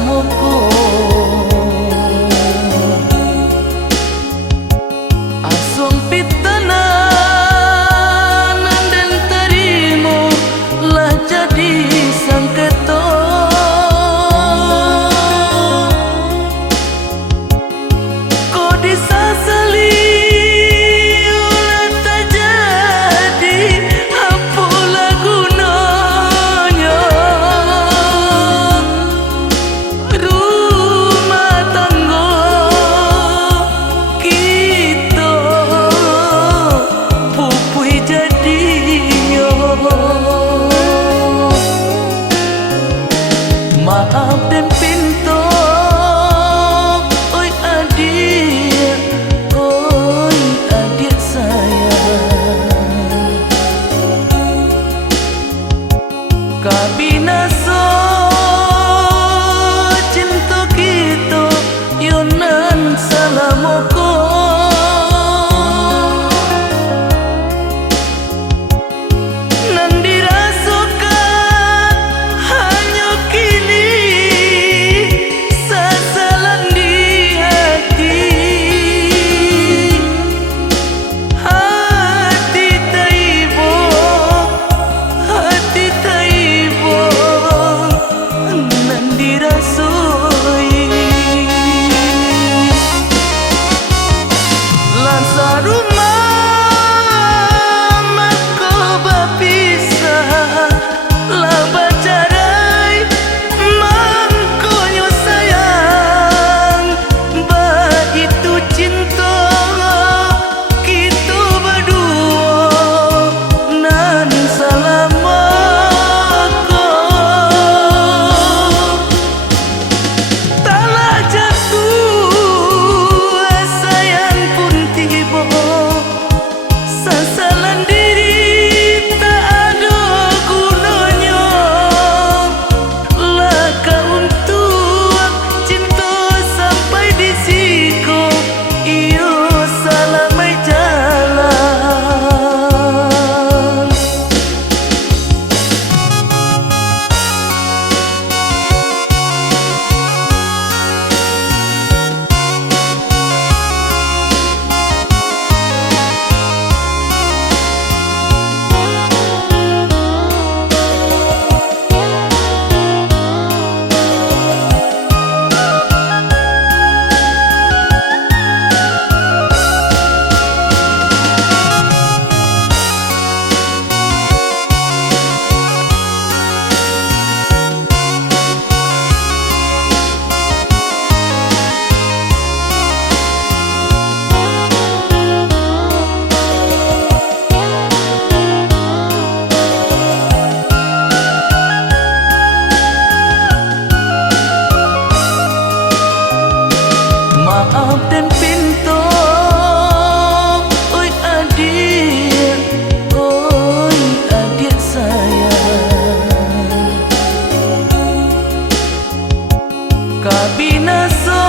salamuku. Asung pitanan dan terimo lah jadi sangketo. Ko disasali ulah tak jadi ampula gunanya. Rumah tangga kita pupui jadinya. Maaf dan pintu, oi adik sayang. Kabinaso cinta kita yunan salamuku. Nan dirasukan hanya kini sasalan di hati. Hati taibo nan dirasui. Lansa rumah mako bapisah lah bacarai mangkonyo sayang. Begitu cinta kita berdua nan salamuku. Talah jatuh sayang pun tiba. Sasalan diri tak ada gunanya. Laka untuk cinta sampai di siku. Iyo salamai jalan. Maaf dan pintu, oi adik sayang. Kabinaso